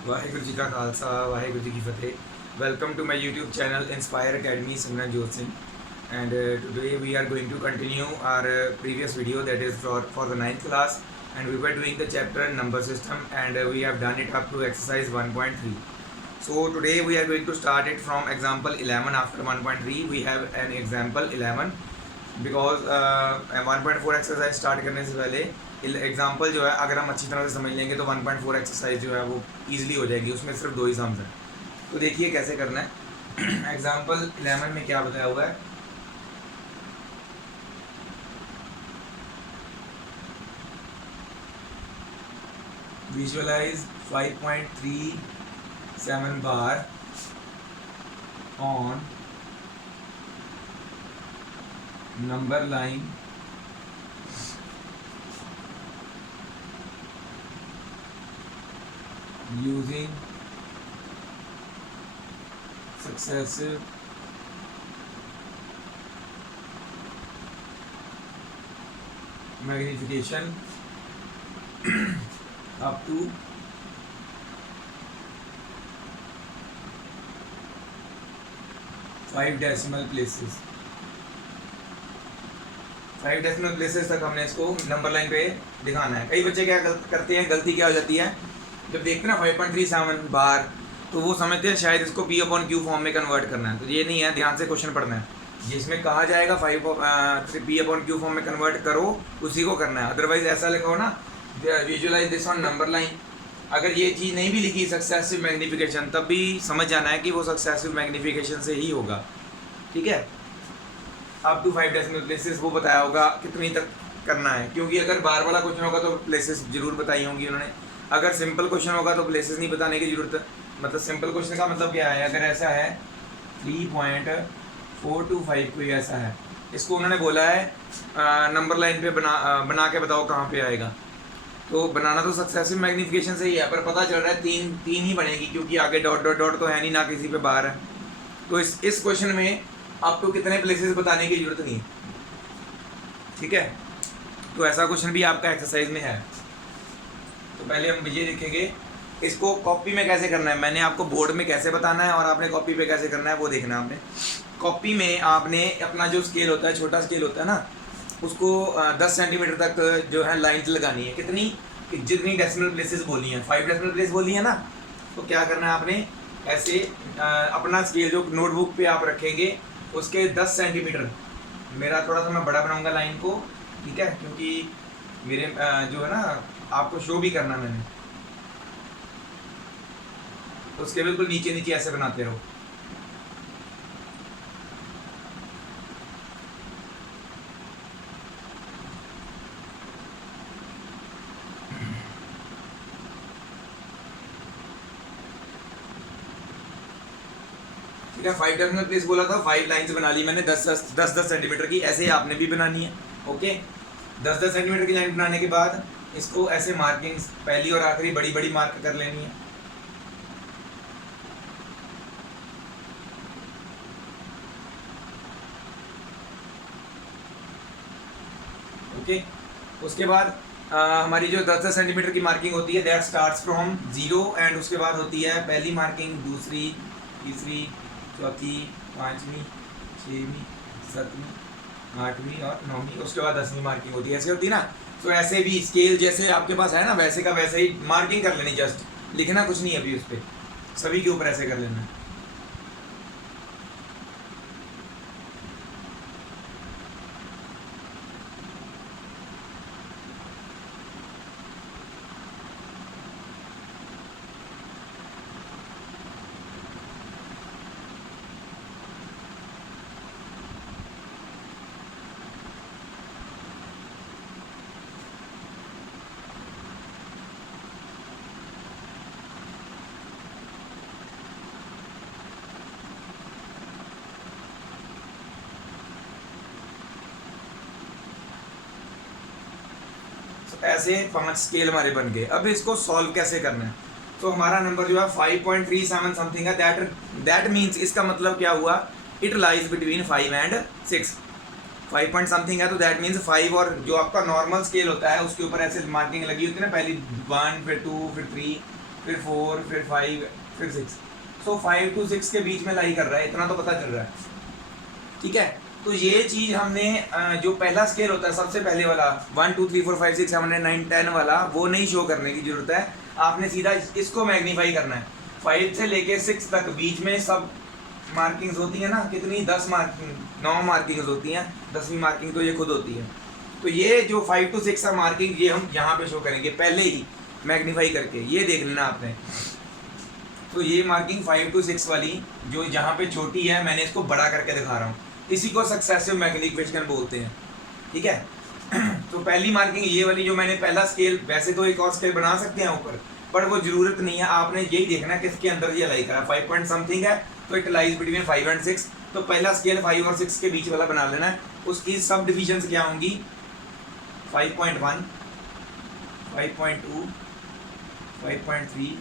वाहेगुरु जी का खालसा वाहेगुरु जी की फतेह। Welcome to my YouTube channel Inspire Academy Simranjot Singh and today we are going to continue our previous video that is for the ninth class, and we were doing the chapter number system, and we have done it up to exercise 1.3. So today we are going to start it from example 11. After 1.3 we have an example 11 because 1.4 exercise start करने से पहले example जो है अगर हम अच्छी तरह से समझ लेंगे तो 1.4 एक्सरसाइज जो है वो ईजिली हो जाएगी। उसमें सिर्फ दो ही सम्स हैं, तो देखिए कैसे करना है। एग्जाम्पल 11 में क्या बताया हुआ है, visualise 5.37 bar on number line using successive magnification up to 5 decimal places। 5 decimal places तक हमने इसको नंबर लाइन पे दिखाना है। कई बच्चे क्या करते हैं, गलती क्या हो जाती है, जब देखते हैं ना 5.37 बार तो वो समझते हैं शायद इसको पी अपॉन क्यू फॉर्म में कन्वर्ट करना है। तो ये नहीं है, ध्यान से क्वेश्चन पढ़ना है। जिसमें कहा जाएगा पी अपॉन क्यू फॉर्म में कन्वर्ट करो उसी को करना है। अदरवाइज ऐसा लिखो ना, visualise this on number line. अगर ये चीज़ नहीं भी लिखी सक्सेसिव मैग्नीफिकेशन, तब भी समझ जाना है कि वो सक्सेसिव मैग्नीफिकेशन से ही होगा। ठीक है, अप टू 5 डेसिमल प्लेसेस वो बताया होगा कितनी तक करना है, क्योंकि अगर बार वाला क्वेश्चन होगा तो प्लेसेस जरूर बताई होंगी उन्होंने। अगर सिंपल क्वेश्चन होगा तो प्लेसेस नहीं बताने की जरूरत है। मतलब सिंपल क्वेश्चन का मतलब क्या है, अगर ऐसा है 3.425 कोई ऐसा है, इसको उन्होंने बोला है नंबर लाइन पे बना के बताओ कहाँ पे आएगा। तो बनाना तो सक्सेसिव मैग्नीफिकेशन से ही है, पर पता चल रहा है तीन ही बनेगी, क्योंकि आगे डॉट डॉट डॉट तो है नहीं, ना किसी पे बार है। तो इस क्वेश्चन में आपको कितने प्लेसेस बताने की जरूरत नहीं है। ठीक है, तो ऐसा क्वेश्चन भी आपका एक्सरसाइज में है। तो पहले हम ये देखेंगे इसको कॉपी में कैसे करना है। मैंने आपको बोर्ड में कैसे बताना है और आपने कॉपी पे कैसे करना है वो देखना है आपने। कॉपी में आपने अपना जो स्केल होता है, छोटा स्केल होता है ना, उसको 10 सेंटीमीटर तक जो है लाइन्स लगानी है। कितनी, जितनी डेसिमल प्लेसेस बोली हैं, 5 डेसिमल प्लेस बोली है ना, तो क्या करना है आपने, ऐसे अपना स्केल जो नोटबुक पे आप रखेंगे उसके 10 सेंटीमीटर, मेरा थोड़ा सा मैं बड़ा बनाऊंगा लाइन को, ठीक है, क्योंकि मेरे जो है ना आपको शो भी करना मैंने, उसके बिल्कुल नीचे नीचे ऐसे बनाते रहो। ठीक है, 5 डेसिमल प्लेस बोला था, 5 लाइन्स बना ली मैंने 10 सेंटीमीटर की। ऐसे ही आपने भी बनानी है। ओके, 10 सेंटीमीटर की लाइन बनाने के बाद इसको ऐसे मार्किंग्स पहली और आखिरी बड़ी बड़ी मार्क कर लेनी है। ओके, उसके बाद हमारी जो 10 सेंटीमीटर की मार्किंग होती है दैट स्टार्ट्स फ्रॉम 0, एंड उसके बाद होती है पहली मार्किंग, दूसरी, तीसरी, चौथी, पाँचवीं, छवीं, सातवीं, आठवीं और नौवीं, उसके बाद 10वीं मार्किंग होती है। ऐसे होती है ना, तो ऐसे भी स्केल जैसे आपके पास है ना, वैसे का वैसे ही मार्किंग कर लेनी, जस्ट लिखना कुछ नहीं है अभी उस पर, सभी के ऊपर ऐसे कर लेना। ऐसे 5 स्केल हमारे बन गए। अब इसको सॉल्व कैसे करना है, तो हमारा नंबर जो है 5.37 समथिंग है। दैट मीन्स इसका मतलब क्या हुआ, it lies between 5 and 6। 5 point something है तो दैट मीन्स 5, और जो आपका नॉर्मल स्केल होता है उसके ऊपर ऐसे मार्किंग लगी होती है ना, पहली 1, फिर 2, फिर 3, फिर 4, फिर 5, फिर 6। सो 5 to 6 के बीच में लाई कर रहा है, इतना तो पता चल रहा है। ठीक है, तो ये चीज़ हमने जो पहला स्केल होता है सबसे पहले वाला 1 2 3 4 5 6 7 8 9 10 वाला, वो नहीं शो करने की जरूरत है। आपने सीधा इसको मैग्नीफाई करना है। 5 से लेके 6 तक बीच में सब मार्किंग्स होती है ना, कितनी 10 मार्किंग 9 मार्किंग्स होती हैं, 10वीं मार्किंग तो ये खुद होती है। तो ये जो 5 to 6 का मार्किंग, ये हम यहाँ पे शो करेंगे पहले ही मैग्नीफाई करके, ये देख लेना आपने। तो ये मार्किंग 5 to 6 वाली जो यहाँ पे छोटी है, मैंने इसको बड़ा करके दिखा रहा हूँ, इसी को सक्सेसिव मैग्निफिकेशन बोलते हैं। ठीक है, तो पहली मार्किंग ये वाली जो मैंने पहला स्केल, वैसे तो एक और स्केल बना सकते हैं ऊपर, पर वो जरूरत नहीं है। आपने यही देखना है किसके अंदर ये लाई करा, 5 पॉइंट समथिंग है तो इट लाइज बिटवीन 5 and 6। तो पहला स्केल 5 और 6 के बीच वाला बना लेना है। उसकी सब डिविजन्स क्या होंगी, 5.1, 5.2, 5.3,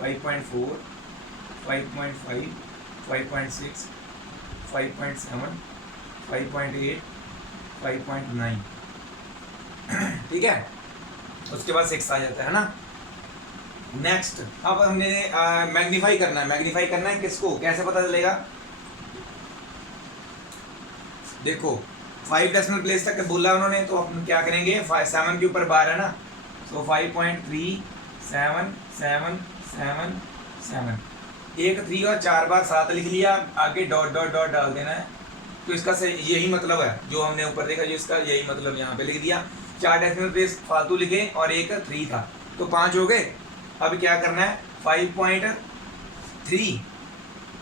5.4, 5.5, 5.6, 5.7, 5.8, 5.9। ठीक है, उसके बाद 6 आ जाता है ना। नेक्स्ट, अब हमने मैग्नीफाई करना है। मैग्नीफाई करना है किसको, कैसे पता चलेगा? देखो 5 डेसिमल प्लेस तक बोला उन्होंने, तो हम क्या करेंगे, 7 के ऊपर बार है ना, तो 5.37777, एक 3 और 4 बार 7 लिख लिया, आगे डॉट डॉट डॉट डाल देना है। तो इसका यही मतलब है जो हमने ऊपर देखा, जो इसका यही मतलब यहाँ पे लिख दिया। 4 डेसिमल प्लेस फालतू लिखे और एक 3 था, तो 5 हो गए। अब क्या करना है, 5.3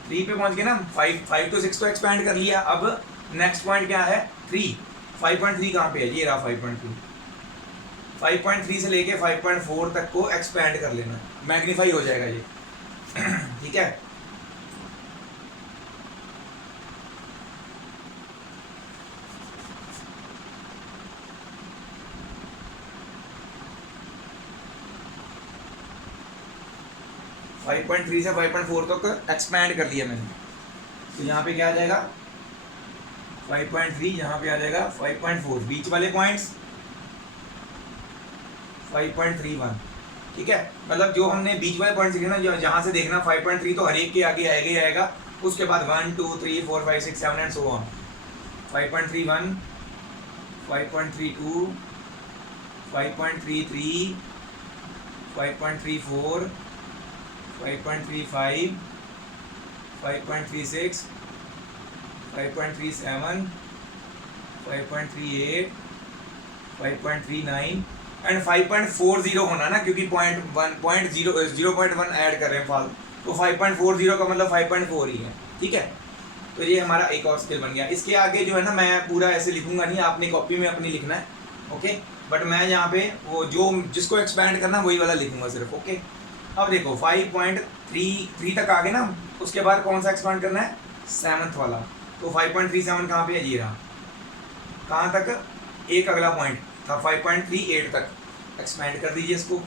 पे पहुंच गए ना, 5 to 6 को एक्सपैंड कर लिया। अब नेक्स्ट पॉइंट क्या है, 3। 5.3 कहाँ पे है, ये रहा 5.3। 5.3 से लेके 5.4 तक को एक्सपैंड कर लेना, मैग्नीफाई हो जाएगा ये। ठीक है, 5.3 से 5.4 तक एक्सपैंड कर लिया मैंने। तो यहाँ पे क्या आ जाएगा, 5.3, यहाँ पे आ जाएगा 5.4, बीच वाले पॉइंट्स 5.31। ठीक है, मतलब जो हमने बीच वाले पॉइंट्स लिखे ना, जहाँ से देखना 5.3 तो हर एक के आगे आएगा ही आएगा। उसके बाद 1 2 3 4 5 6 7 एंड सो ऑन। 5.31, 5.32, 5.33, 5.34, 5.35, 5.36, 5.37, 5.38, 5.39 एंड 5.40 होना ना, क्योंकि 0.1 ऐड कर रहे हैं फाल, तो 5.40 का मतलब 5.4 ही है। ठीक है, तो ये हमारा एक और स्केल बन गया। इसके आगे जो है ना, मैं पूरा ऐसे लिखूंगा नहीं, आपने कॉपी में अपनी लिखना है। ओके, बट मैं यहाँ पे वो जो जिसको एक्सपैंड करना वही वाला लिखूंगा सिर्फ। ओके, अब देखो 5.33 तक आ गए ना, उसके बाद कौन सा एक्सपैंड करना है, 7th वाला। तो 5.37 कहाँ पे है, ये रहा। कहाँ तक, एक अगला पॉइंट था 5.38 तक, एक्सपैंड कर दीजिए इसको।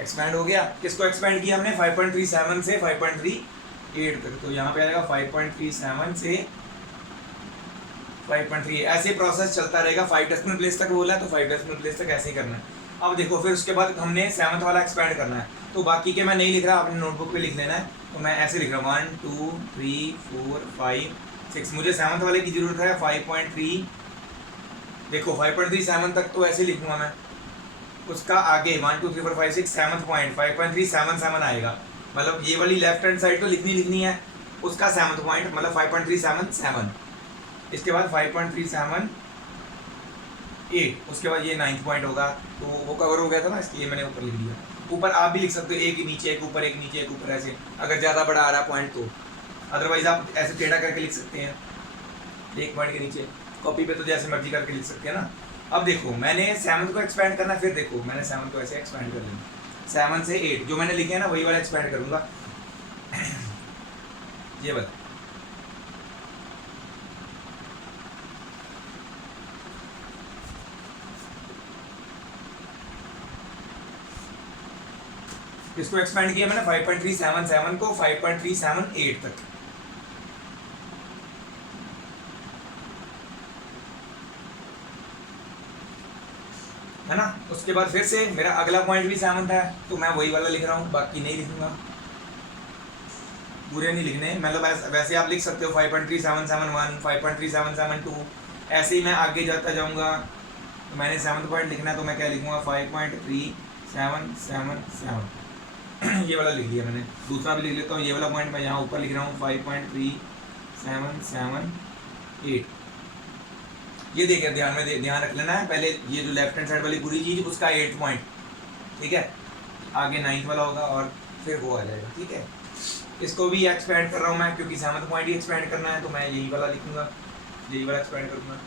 एक्सपैंड हो गया। किसको एक्सपैंड किया हमने, 5.37 से 5.38 तक। तो यहाँ पे आ जाएगा 5.37 से 5.3। ऐसे प्रोसेस चलता रहेगा। 5 डेसिमल प्लेस तक बोला है तो 5 डेसिमल प्लेस तक ऐसे ही करना है। अब देखो, फिर उसके बाद हमने 7th वाला एक्सपैंड करना है। तो बाकी के मैं नहीं लिख रहा, अपने नोटबुक पे लिख लेना है। तो मैं ऐसे लिख रहा हूँ 1 2 3 4 5 6। मुझे 7th वाले की जरूरत है 5.3। देखो 5.37 तक तो ऐसे लिखूंगा मैं। उसका आगे 1 2 3 4 5 6 7th पॉइंट 5.377 आएगा। मतलब ये वाली लेफ्ट हैंड साइड तो लिखनी है, उसका 7th पॉइंट मतलब 5.377। इसके बाद 5.378, उसके बाद ये 9th पॉइंट होगा। तो वो कवर हो गया था ना, इसलिए मैंने ऊपर लिख दिया। ऊपर आप भी लिख सकते हो, एक नीचे एक ऊपर, एक नीचे एक ऊपर, ऐसे अगर ज़्यादा बड़ा आ रहा पॉइंट तो। अदरवाइज आप ऐसे टेढ़ा करके लिख सकते हैं एक पॉइंट के नीचे। कॉपी पे तो जैसे मर्जी करके लिख सकते हैं ना। अब देखो, मैंने 7th को एक्सपैंड करना, फिर देखो मैंने 7th को ऐसे एक्सपैंड कर लिया। 7 से 8 जो मैंने लिखे है ना, वही वाला एक्सपैंड करूँगा। ये बता, इसको एक्सपेंड किया मैंने 5.377 को 5.378 तक। है ना। उसके बाद फिर से मेरा अगला पॉइंट भी 7 था, तो मैं वही वाला लिख रहा हूँ, बाकी नहीं लिखूंगा, पूरे नहीं लिखने। मतलब वैसे आप लिख सकते हो 5.3771, 5.3772, ऐसे ही मैं आगे जाता जाऊँगा। तो मैंने 7th पॉइंट लिखना है, तो मैं क्या लिखूँगा 5.3777 ये वाला लिख लिया मैंने। दूसरा भी लिख लेता हूँ, ये वाला पॉइंट मैं यहाँ ऊपर लिख रहा हूँ 5.3778। ये देखिए ध्यान रख लेना है, पहले ये जो लेफ्ट हैंड साइड वाली पूरी चीज़ उसका 8th पॉइंट, ठीक है, आगे 9th वाला होगा और फिर वो आ जाएगा, ठीक है। इसको भी एक्सपेंड कर रहा हूँ मैं, क्योंकि 7th पॉइंट ही एक्सपेंड करना है, तो मैं यही वाला लिखूंगा, यही वाला एक्सपेंड करूँगा।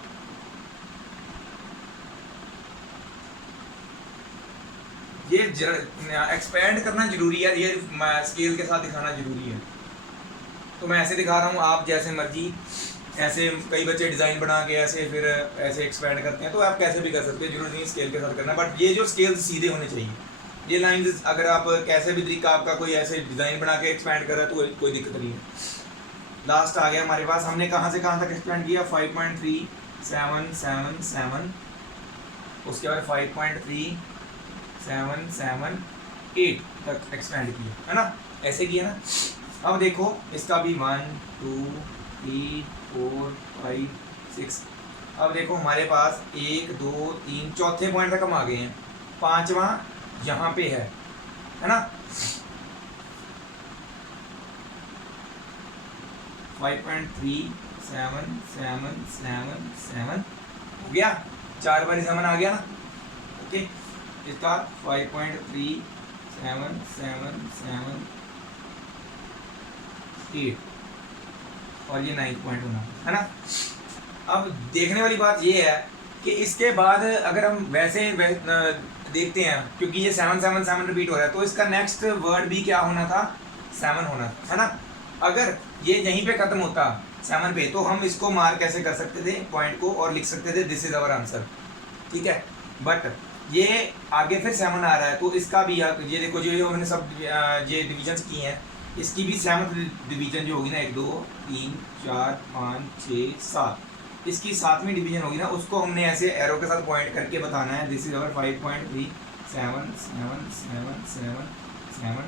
ये एक्सपेंड करना जरूरी है, ये स्केल के साथ दिखाना जरूरी है। तो मैं ऐसे दिखा रहा हूँ, आप जैसे मर्जी, ऐसे कई बच्चे डिज़ाइन बना के ऐसे फिर ऐसे एक्सपेंड करते हैं, तो आप कैसे भी कर सकते हैं, जरूरत नहीं स्केल के साथ करना। बट ये जो स्केल सीधे होने चाहिए, ये लाइंस अगर आप कैसे भी तरीका आपका कोई ऐसे डिज़ाइन बना के एक्सपेंड कर रहा है तो कोई दिक्कत नहीं है। लास्ट आ गया हमारे पास, हमने कहाँ से कहाँ तक एक्सपेंड किया 5.3777, उसके बाद 5.3778 तक एक्सपेंड किया, है ना, ऐसे किया ना। अब देखो इसका भी 1 2 3 4 5 6, अब देखो हमारे पास 1 2 3 चौथे पॉइंट तक हम आ गए हैं, 5वां यहाँ पे है ना। 5.3777 हो गया, 4 बार 7 आ गया ना, ओके। इसका 5.3778 और ये 9th पॉइंट होना है ना। अब देखने वाली बात ये है कि इसके बाद अगर हम वैसे देखते हैं, क्योंकि ये 777 रिपीट हो रहा है, तो इसका नेक्स्ट वर्ड भी क्या होना था, 7 होना था, है ना। अगर ये यहीं पे खत्म होता 7 पे, तो हम इसको मार्क कैसे कर सकते थे पॉइंट को, और लिख सकते थे दिस इज अवर आंसर, ठीक है। बट ये आगे फिर 7 आ रहा है, तो इसका भी ये देखो जो हमने सब ये डिविजन्स की हैं, इसकी भी 7th डिवीजन जो होगी ना, 1 2 3 4 5 6 7, इसकी 7वीं डिवीजन होगी ना, उसको हमने ऐसे एरो के साथ पॉइंट करके बताना है this is our 5.3777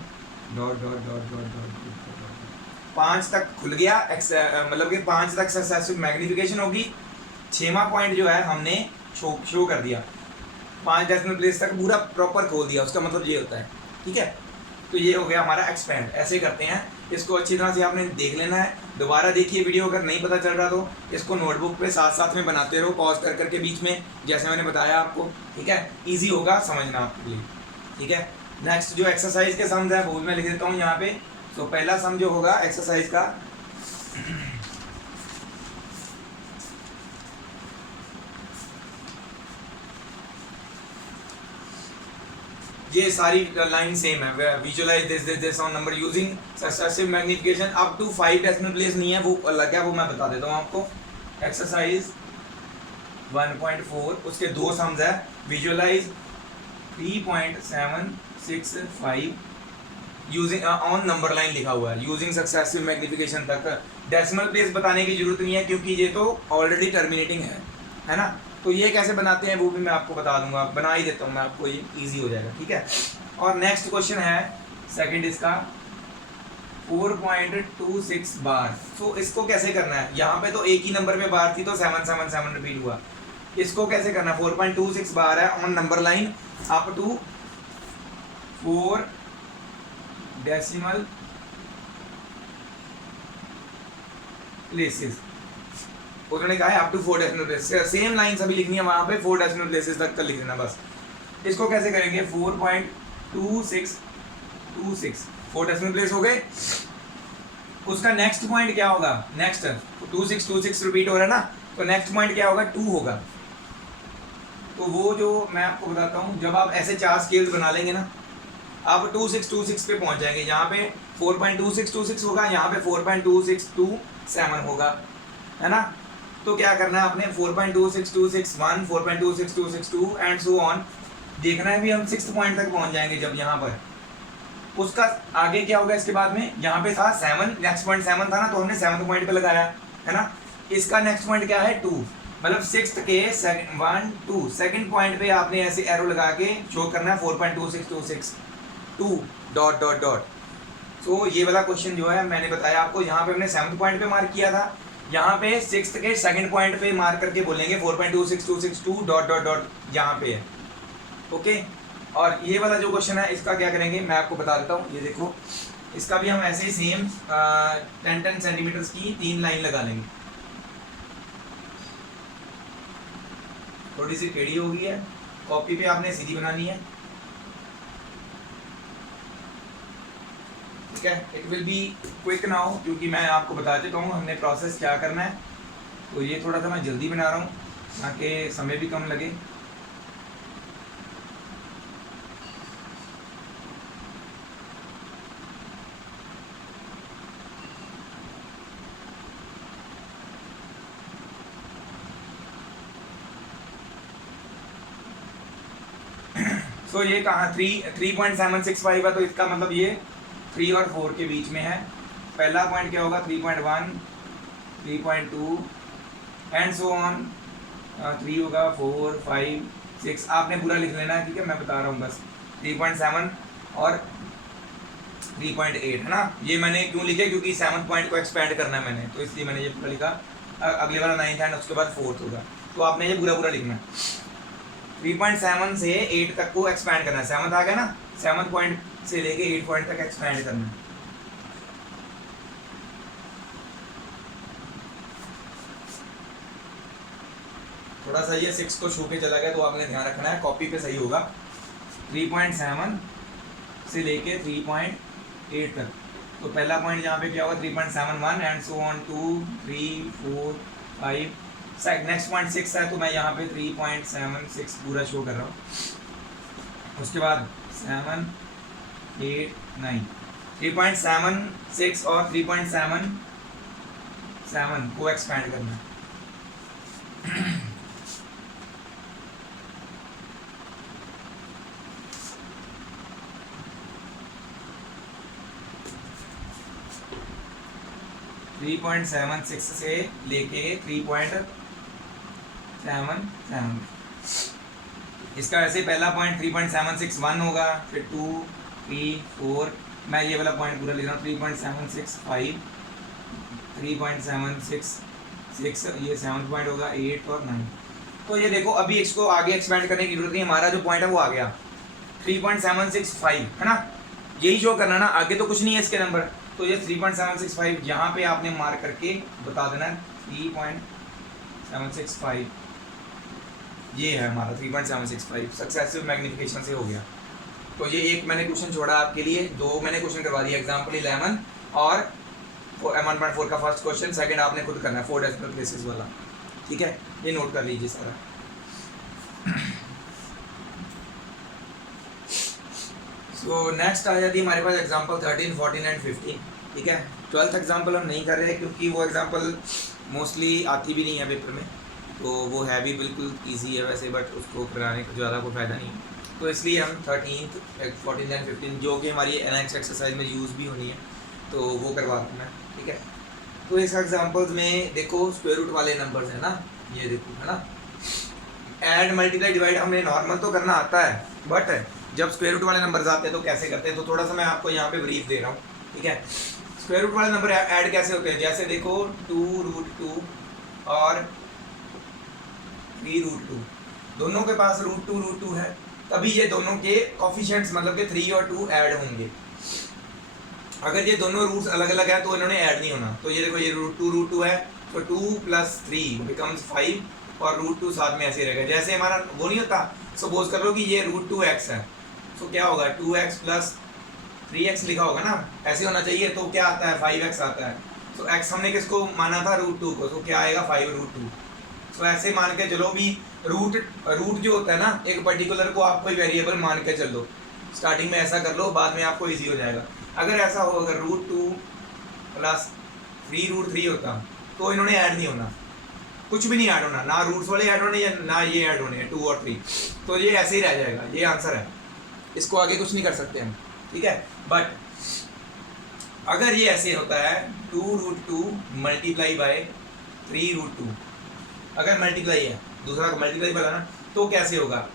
dot dot dot dot dot 5 तक खुल गया, मतलब कि 5 तक सक्सेसफुल मैग्निफिकेशन होगी। 6वां पॉइंट जो है हमने शो कर दिया, 5 डेसिमल प्लेस तक पूरा प्रॉपर खोल दिया, उसका मतलब ये होता है, ठीक है। तो ये हो गया हमारा एक्सपेंड। ऐसे करते हैं, इसको अच्छी तरह से आपने देख लेना है, दोबारा देखिए वीडियो, अगर नहीं पता चल रहा तो इसको नोटबुक पे साथ साथ में बनाते रहो, पॉज कर करके बीच में, जैसे मैंने बताया आपको, ठीक है। इजी होगा समझना आपके लिए, ठीक है। नेक्स्ट जो एक्सरसाइज के सम्स है वो भी मैं लिख देता हूँ यहाँ पे। तो पहला सम जो होगा एक्सरसाइज का, ये सारी लाइन सेम है, visualise this on number using successive magnification up to 5 decimal place नहीं है, वो अलग है, वो मैं बता देता हूँ आपको। एक्सरसाइज 1.4 उसके 2 सम्स है, visualise 3.765 using on number line लिखा हुआ है, यूजिंग सक्सेसिव मैग्निफिकेशन तक। डेसिमल प्लेस बताने की जरूरत नहीं है, क्योंकि ये तो ऑलरेडी टर्मिनेटिंग है ना। तो ये कैसे बनाते हैं वो भी मैं आपको बता दूंगा, बना ही देता हूँ मैं आपको, ये इजी हो जाएगा, ठीक है। और नेक्स्ट क्वेश्चन है सेकंड इसका 4.26 बार। तो इसको कैसे करना है, यहाँ पे तो एक ही नंबर पे बार थी तो 777 रिपीट हुआ, इसको कैसे करना है, 4.26 बार है on number line up to 4 decimal places. उन्होंने कहा है up to 4 decimal places, same line सभी लिखनी है वहाँ पे, 4 डेसिमल प्लेसेस तक का लिख देना बस। इसको कैसे करेंगे, 4.2626 4 डेसिमल प्लेस हो गए। उसका नेक्स्ट पॉइंट क्या होगा, नेक्स्ट 2626 रिपीट हो रहा है ना, तो नेक्स्ट पॉइंट क्या होगा, 2 होगा। तो वो जो मैं आपको बताता हूँ, जब आप ऐसे 4 स्केल्स बना लेंगे ना, आप 2626 पे पहुँच जाएंगे। यहाँ पे 4.2626 होगा, यहाँ पे 4.2627 होगा, है ना। तो क्या करना है आपने, 4.26261 4.26262 एंड सो ऑन देखना है, भी हम 6th पॉइंट तक पहुंच जाएंगे जब यहाँ पर, उसका आगे क्या होगा इसके बाद में, यहाँ पे था 7, नेक्स्ट पॉइंट 7 था ना, तो हमने 7th पॉइंट पे लगाया है ना। इसका नेक्स्ट पॉइंट क्या है 2, मतलब 6th के 1 2 सेकंड पॉइंट पे आपने ऐसे एरो लगा के शो करना है 4.2626 2 डॉट डॉट डॉट। तो ये वाला क्वेश्चन जो है मैंने बताया आपको, यहाँ पे हमने 7th पॉइंट पे मार्क किया था, यहाँ पे 6th के सेकंड पॉइंट पे मार्क करके बोलेंगे 4.26262 डॉट डॉट डॉट यहाँ पे है। ओके, और ये वाला जो क्वेश्चन है इसका क्या करेंगे मैं आपको बता देता हूँ। ये देखो, इसका भी हम ऐसे ही सेम 10-10 सेंटीमीटर्स की 3 लाइन लगा लेंगे। थोड़ी सी टेढ़ी हो गई है, कॉपी पे आपने सीधी बनानी है, ठीक है। It will be quick now, क्योंकि मैं आपको बता चुका हूँ हमने प्रोसेस क्या करना है। तो ये थोड़ा सा मैं जल्दी बना रहा हूँ ताकि समय भी कम लगे। तो ये कहाँ 3.765 है, तो इसका मतलब ये 3 और 4 के बीच में है। पहला पॉइंट क्या होगा 3.1 3.2 एंड सो ऑन, 3 होगा 4 5 6, आपने पूरा लिख लेना है, ठीक है। मैं बता रहा हूँ बस 3.7 और 3.8 है ना। ये मैंने क्यों लिखे, क्योंकि 7th पॉइंट को एक्सपेंड करना है मैंने, तो इसलिए मैंने ये पूरा लिखा। अगले वाला 9th एंड उसके बाद 4th होगा, तो आपने ये पूरा पूरा लिखना है। 3.7 से 8 तक को एक्सपैंड करना है, 7th आ गया ना, 7th पॉइंट से लेके 8 पॉइंट तक एक्सपैंड करना है। थोड़ा सा ये 6 को छू के चला गया तो आपने ध्यान रखना है, कॉपी पे सही होगा। 3.7 से लेके 3.8 तक, तो पहला पॉइंट यहाँ पे क्या होगा 3.71 and so on 2 3 4 5। Next point 6 है, तो मैं यहाँ पे 3.76 पूरा शो कर रहा हूँ। उसके बाद 7 8 9, 3.76 और 3.77 को एक्सपैंड करना है। थ्री 3.76 से लेके 3.77, इसका ऐसे पहला पॉइंट 3.761 होगा, फिर 2 3 4, मैं ये वाला पॉइंट पूरा लिख रहा हूँ 3.765 3.766, ये 7th पॉइंट होगा 8 और 9। तो ये देखो अभी इसको आगे एक्सपेंड करने की जरूरत नहीं, हमारा जो पॉइंट है वो आ गया 3.765 है ना, यही शो करना ना, आगे तो कुछ नहीं है इसके नंबर। तो ये 3.765 यहाँ पे आपने मार्क करके बता देना 3.765, ये है हमारा 3.765 सक्सेसिव मैग्निफिकेशन से हो गया। तो ये एक मैंने क्वेश्चन छोड़ा आपके लिए, 2 मैंने क्वेश्चन करवा दिया, एग्जाम्पल 11 और 1.4 का फर्स्ट क्वेश्चन, सेकंड आपने खुद करना है 4 डेसिमल प्लेसेस वाला, ठीक है। ये नोट कर लीजिए सारा। तो नेक्स्ट आ जाती है हमारे पास एग्जांपल 13, 14 एंड 15, ठीक है। 12th एग्जांपल हम नहीं कर रहे हैं क्योंकि वो एग्जांपल मोस्टली आती भी नहीं है पेपर में, तो वो है भी बिल्कुल इजी है वैसे, बट उसको कराने का ज़्यादा कोई फ़ायदा नहीं है, तो इसलिए हम 13th 14 एंड 15 जो कि हमारी एनएक्स एक्सरसाइज में यूज़ भी होनी है तो वो करवा दूँ मैं, ठीक है। तो इस एग्जाम्पल्स में देखो स्क्वायर रूट वाले नंबर्स हैं ना, ये देखो है ना, ऐड मल्टीप्लाई डिवाइड हमें नॉर्मल तो करना आता है, बट जब स्क्वायर रूट वाले नंबर्स आते हैं तो कैसे करते हैं, तो थोड़ा सा मैं आपको यहाँ पे ब्रीफ दे रहा हूँ, ठीक है। स्क्वायर रूट वाले नंबर ऐड कैसे होते हैं, जैसे देखो 2√2 और 3√2, दोनों के पास √2 है, तभी ये दोनों के कोफिशिएंट्स मतलब कि 3 और 2 ऐड होंगे। अगर ये दोनों रूट्स अलग अलग है तो इन्होंने ऐड नहीं होना। तो ये देखो ये √2 है, तो 2 + 3 बिकम्स 5 और √2 साथ में ऐसे रहेगा। जैसे हमारा वो नहीं होता, सपोज कर लो कि ये √2x है, तो क्या होगा 2x + 3x लिखा होगा ना, ऐसे होना चाहिए। तो क्या आता है 5x आता है, तो x हमने किसको माना था √2 को, तो क्या आएगा 5√2। तो ऐसे मान के चलो भी रूट जो होता है ना, एक पर्टिकुलर को आप कोई वेरिएबल मान के चल दो, स्टार्टिंग में ऐसा कर लो, बाद में आपको इजी हो जाएगा। अगर ऐसा हो, अगर √2 + 3√3 होता तो इन्होंने ऐड नहीं होना, कुछ भी नहीं ऐड होना, ना रूट्स वाले ऐड होने ना ये ऐड होने 2 और 3, तो ये ऐसे ही रह जाएगा, ये आंसर है, इसको आगे कुछ नहीं कर सकते हम। ठीक है। बट अगर ये ऐसे होता है 2√2 मल्टीप्लाई बाय 3√2, अगर मल्टीप्लाई है, दूसरा को मल्टीप्लाई बनाना, तो कैसे होगा,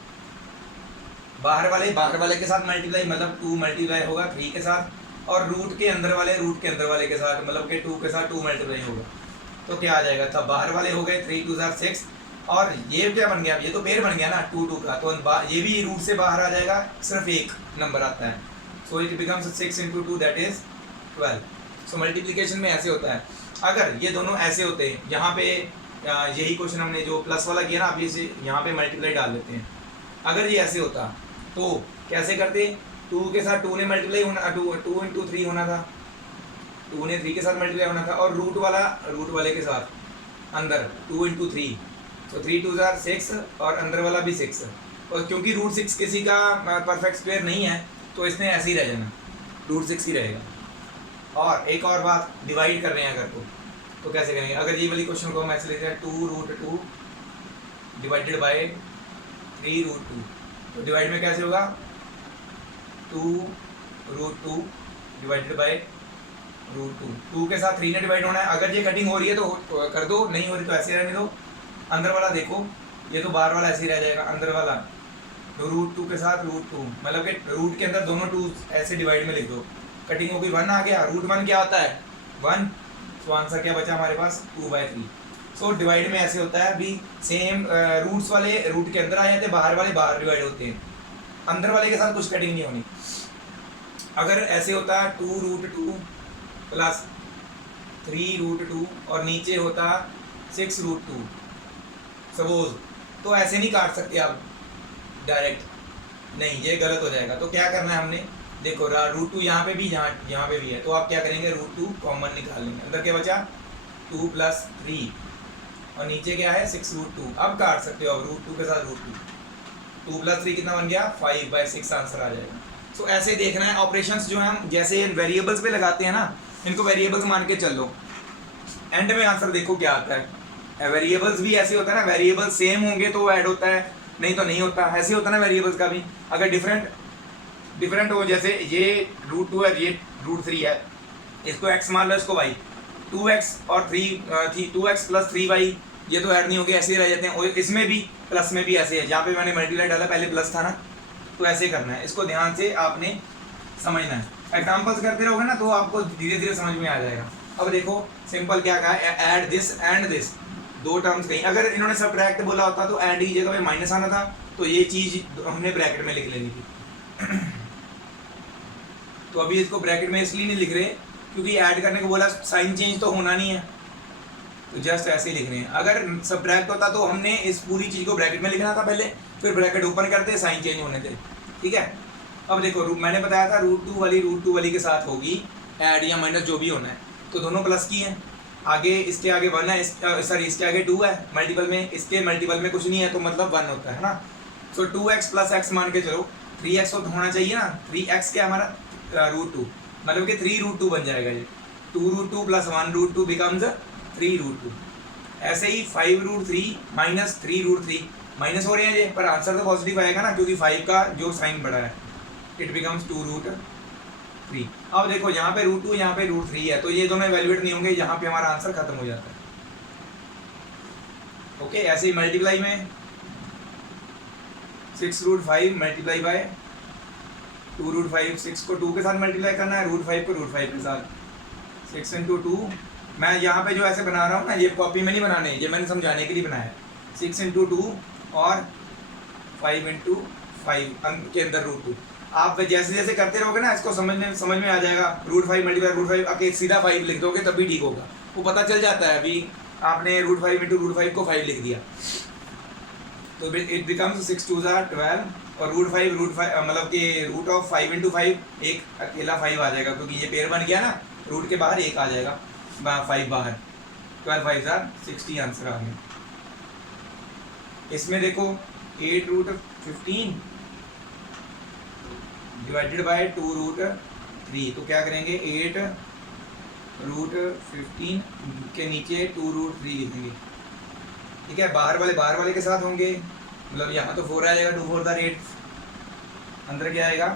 बाहर वाले के साथ मल्टीप्लाई, मतलब 2 मल्टीप्लाई होगा 3 के साथ, और रूट के अंदर वाले के साथ, मतलब कि 2 के साथ 2 मल्टीप्लाई होगा, तो क्या आ जाएगा, तब बाहर वाले हो गए 3 2 6, और ये क्या बन गया, ये तो पेयर बन गया ना 2 2 का, तो ये भी रूट से बाहर आ जाएगा, सिर्फ एक नंबर आता है, so it becomes 6 × 2 that is 12। So multiplication में ऐसे होता है। अगर ये दोनों ऐसे होते हैं, यहाँ पे यही क्वेश्चन हमने जो प्लस वाला किया ना, आप इसे यहाँ पे मल्टीप्लाई डाल देते हैं, अगर ये ऐसे होता तो कैसे करते, 2 के साथ 2 ने मल्टीप्लाई होना, 2 × 3 होना था, 2 ने 3 के साथ मल्टीप्लाई होना था, और रूट वाले के साथ अंदर 2 × 3, तो 3 2 6, और अंदर वाला भी 6, और क्योंकि रूट 6 किसी का परफेक्ट स्क्वायर नहीं है, तो इसने ऐसे ही रह जाना, रूट 6 ही रहेगा। और एक और बात, डिवाइड कर रहे हैं अगर तो कैसे करेंगे, अगर ये वाली क्वेश्चन को हम ऐसे लेते हैं 2√2 डिवाइडेड बाय 3√2, तो डिवाइड में कैसे होगा, 2√2 डिवाइडेड बाय √2, 2 के साथ 3 ने डिवाइड होना है, अगर ये कटिंग हो रही है तो कर दो, नहीं हो रही तो ऐसे रहने दो। अंदर वाला देखो, ये तो बाहर वाला ऐसे ही रह जाएगा, अंदर वाला तो √2 के साथ √2, मतलब कि रूट के अंदर दोनों 2 ऐसे डिवाइड में लिख दो, कटिंग हो गई, 1 आ गया, √1 क्या होता है 1, तो आंसर क्या बचा हमारे पास 2/3। सो डिवाइड में ऐसे होता है, अभी सेम रूट्स वाले रूट के अंदर आ जाते हैं, बाहर वाले बाहर डिवाइड होते हैं, अंदर वाले के साथ कुछ कटिंग नहीं होनी। अगर ऐसे होता है 2√2 प्लस 3√2 और नीचे होता 6√2 सपोज, तो ऐसे नहीं काट सकते आप डायरेक्ट, नहीं ये गलत हो जाएगा। तो क्या करना है हमने, देखो √2 यहाँ पे भी यहाँ पे भी है, तो आप क्या करेंगे, √2 कॉमन निकाल लेंगे, अंदर क्या बचा 2 + 3 और नीचे क्या है 6√2, अब काट सकते हो अब √2 के साथ √2, 2 + 3 कितना बन गया 5/6 आंसर आ जाएगा। सो ऐसे देखना है, ऑपरेशंस जो हम जैसे वेरिएबल्स पे लगाते हैं ना, इनको वेरिएबल्स मान के चल लो, एंड में आंसर देखो क्या आता है। वेरिएबल्स भी ऐसे होता है ना, वेरिएबल्स सेम होंगे तो ऐड होता है, नहीं तो नहीं होता, ऐसे होता है ना वेरिएबल्स का भी, अगर डिफरेंट हो, जैसे ये √2 है, ये √3 है, इसको x मान लो, इसको y, 2x और 2x + 3y, ये तो ऐड नहीं होंगे, ऐसे ही रह जाते हैं। और इसमें भी प्लस में भी ऐसे है, जहाँ पे मैंने मल्टीप्लाई डाला पहले प्लस था ना, तो ऐसे करना है, इसको ध्यान से आपने समझना है। एग्जाम्पल्स करते रहोगे ना तो आपको धीरे धीरे समझ में आ जाएगा। अब देखो सिंपल क्या कहा है, ऐड दिस एंड दिस, दो टर्म्स कहीं, अगर इन्होंने सब्ट्रैक्ट बोला होता तो एंड की जगह पे माइनस आना था, तो ये चीज़ हमने ब्रैकेट में लिख लेनी थी। तो अभी इसको ब्रैकेट में इसलिए नहीं लिख रहे क्योंकि ऐड करने को बोला, साइन चेंज तो होना नहीं है, तो जस्ट ऐसे ही लिख रहे हैं। अगर सब्ट्रैक्ट होता तो हमने इस पूरी चीज़ को ब्रैकेट में लिखना था पहले, फिर ब्रैकेट ओपन करते, साइन चेंज होने थे, ठीक है। अब देखो मैंने बताया था √2 वाली के साथ होगी ऐड या माइनस जो भी होना है, तो दोनों प्लस की हैं, आगे इसके आगे 1 है, सॉरी इसके आगे 2 है मल्टीपल में, इसके मल्टीपल में कुछ नहीं है तो मतलब 1 होता है ना। सो 2x + x मान के चलो, 3x तो होना चाहिए ना, 3x क्या हमारा √2, मतलब कि 3√2 बन जाएगा ये, 2√2 + 1√2 बिकम्स 3√2। ऐसे ही 5√3 - 3√3 माइनस हो रहे हैं ये, पर आंसर तो पॉजिटिव आएगा ना, क्योंकि 5 का जो साइन बड़ा है, इट बिकम्स 2√3। अब देखो यहाँ पे √2 यहाँ पे √3 है, तो ये दोनों इवैल्यूएट नहीं होंगे, यहाँ पे हमारा आंसर खत्म हो जाता है। ओके, ऐसे ही मल्टीप्लाई में 6√5 मल्टीप्लाई बाय 2√5, 6 को 2 के साथ मल्टीप्लाई करना है, √5 को √5 के साथ, 6 × 2। मैं यहाँ पे जो ऐसे बना रहा हूँ ना, ये कॉपी में नहीं बनाने, ये मैंने समझाने के लिए बनाया है। 6 × 2 और 5 × 5 के अंदर √2। आप जैसे जैसे करते रहोगे ना, इसको समझ में आ जाएगा। √5 मल्टीप्लाई √5, आके सीधा 5 लिख दोगे तब भी ठीक होगा, वो पता चल जाता है। अभी आपने √5 × √5 को 5 लिख दिया, तो इट बिकम्स 6 2 12, और √5 मतलब कि √5 × 5 एक अकेला 5 आ जाएगा, क्योंकि ये पेयर बन गया ना, रूट के बाहर एक आ जाएगा, 5 बाहर, 12 5 60 आंसर आ गया। इसमें देखो 8√15 डिवाइडेड बाय 2√3, तो क्या करेंगे 8√15 के नीचे 2√3 लिखेंगे, ठीक है। बाहर वाले के साथ होंगे, मतलब यहाँ तो 4 आ जाएगा, 2 4 8, अंदर क्या आएगा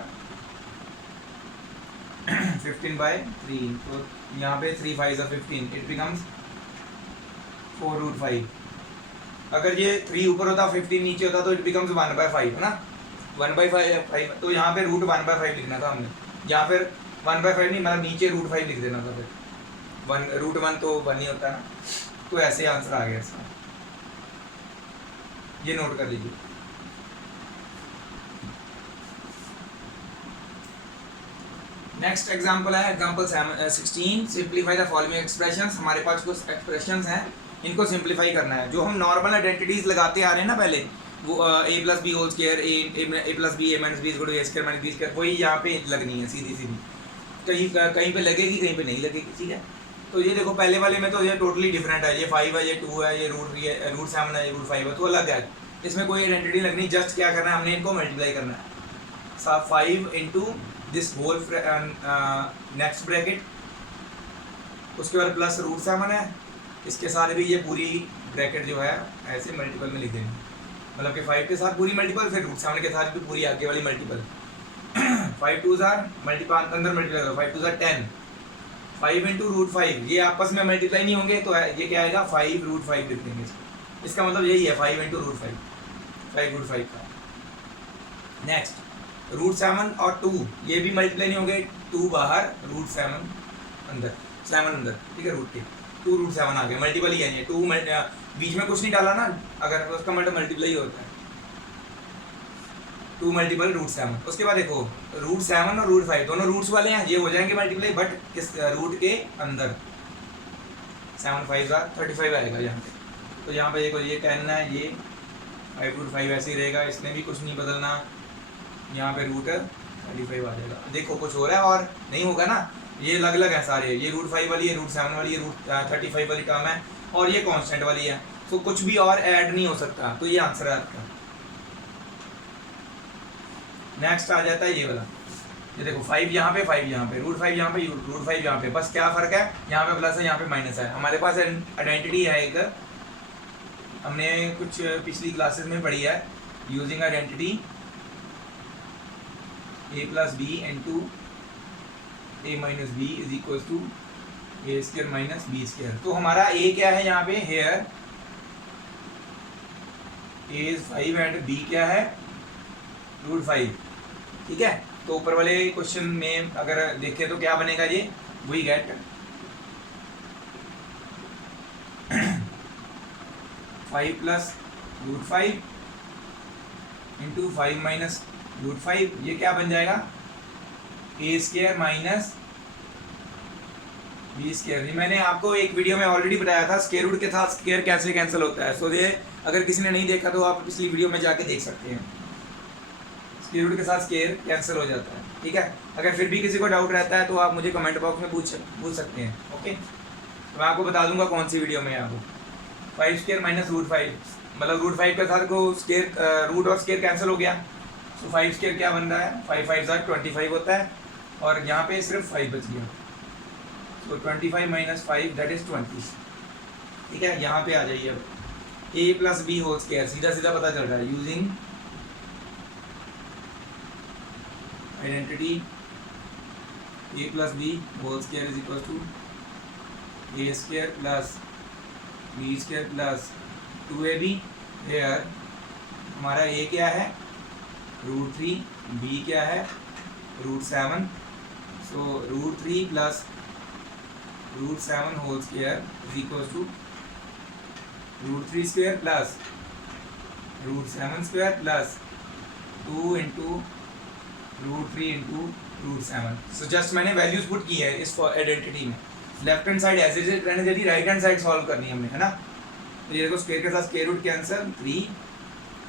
15/3, तो यहाँ पे 3 5 15, इट बिकम्स 4√5। अगर ये 3 ऊपर होता 15 नीचे होता तो इट बिकम्स 1/5 है ना, 1/5। तो यहाँ पे √1/5 लिखना था हमने, यहाँ फिर 1/5 नहीं, मतलब नीचे √5 लिख देना था, फिर √1 तो 1 ही होता है ना, तो ऐसे आंसर आ गया इसका, ये नोट कर लीजिए। नेक्स्ट एग्जांपल है example 16, simplify the following expressions. हमारे पास कुछ एक्सप्रेशंस हैं, इनको सिंप्लीफाई करना है। जो हम नॉर्मल आइडेंटिटीज लगाते आ रहे हैं ना पहले, वो a + b whole square, a + b a - b = a square - b square, वही यहाँ पे लगनी है सीधी सीधी, कहीं पे लगेगी कहीं पे नहीं लगेगी, ठीक है। तो ये देखो पहले वाले में तो ये टोटली डिफरेंट है, ये 5 है, ये 2 है, ये √3 है, √7 है, ये √5 है, तो अलग है, इसमें कोई आइडेंटिटी लगनी। जस्ट क्या करना है, हमने इनको मल्टीप्लाई करना है, 5 into this whole next bracket, उसके बाद प्लस √7 है, इसके साथ भी ये पूरी ब्रैकेट जो है ऐसे मल्टीपल में लिख देंगे, मतलब कि 5 के साथ पूरी मल्टीपल, फिर √7 के साथ भी पूरी आगे वाली मल्टीपल। 5 2 मल्टीपल, अंदर मल्टीप्लाई करो, 5 2 10, 5 इंटू √5, ये आपस में मल्टीप्लाई नहीं होंगे तो ये क्या आएगा, 5 √5 लिख देंगे इसका मतलब यही है 5 इंटू √5, 5 √5 का। नेक्स्ट √7 और 2, ये भी मल्टीप्लाई नहीं होंगे, 2 बाहर, √7 अंदर, 7 अंदर, ठीक है, रूट के 2 √7 आ गया, मल्टीपल ही है ये, 2 बीच में कुछ नहीं डाला ना, अगर उसका मतलब मल्टीप्लाई होता है, 2 मल्टीपल √7। उसके बाद देखो √7 और √5 दोनों रूट्स वाले हैं, ये हो जाएंगे मल्टीप्लाई, बट किस रूट के अंदर, 7 5 35 आएगा यहाँ पे, तो यहाँ पे देखो ये 10 है, ये 5 ऐसे ही रहेगा, इसमें भी कुछ नहीं बदलना, यहाँ पे √35 आ जाएगा। देखो कुछ हो रहा है और नहीं होगा ना, ये अलग अलग है सारे, ये √5 वाली, ये √7 वाली, ये √35 वाली टर्म है, और ये कांस्टेंट वाली है, तो कुछ भी और ऐड नहीं हो सकता, तो ये आंसर है आपका। नेक्स्ट आ जाता है ये वाला, ये देखो 5 यहाँ पे, 5 यहाँ पे, √5 यहाँ पे, √5 यहाँ पे, बस क्या फ़र्क है, यहाँ पे प्लस है, यहाँ पे माइनस है। हमारे पास आइडेंटिटी है एक, हमने कुछ पिछली क्लासेस में पढ़ी है, using identity a + b into a - b = a² - b²। तो हमारा a क्या है यहाँ पे, here a is 5 and b क्या है, √5, ठीक है। तो ऊपर वाले क्वेश्चन में अगर देखें तो क्या बनेगा, ये वी गेट 5 + √5 इंटू 5 - √5, ये क्या बन जाएगा, a² - b²। मैंने आपको एक वीडियो में ऑलरेडी बताया था स्क्वायर रूट के साथ स्क्वायर कैसे कैंसिल होता है, सो ये अगर किसी ने नहीं देखा तो आप पिछली वीडियो में जाके देख सकते हैं, स्क्वायर रूट के साथ स्क्वायर कैंसिल हो जाता है, ठीक है। अगर फिर भी किसी को डाउट रहता है तो आप मुझे कमेंट बॉक्स में पूछ सकते हैं, ओके। तो मैं आपको बता दूंगा कौन सी वीडियो में है आपको। 5² - √5, मतलब √5 के साथ को स्क्वायर, रूट और स्क्वायर कैंसिल हो गया, तो 5² क्या बन रहा है, 5 5 25 होता है, और यहाँ पे सिर्फ 5 बच गया, तो 25 - 5 दैट इज 20, ठीक है। यहाँ पे आ जाइए अब, a + b होल स्क्वायर, सीधा सीधा पता चल रहा है, using identity a + b whole square = a² + b² + 2ab। Here हमारा a क्या है, √3, b क्या है, √7, so √3 + √7 whole square = √3² + √7² + 2 into √3 into √7। So just मैंने वैल्यूज पुट की है इस आइडेंटिटी में, left hand side as it is रहने देती, राइट हैंड साइड सॉल्व करनी है हमने, है ना। तो ये देखो स्क्वायर के साथ स्क्वायर रूट कैंसिल 3,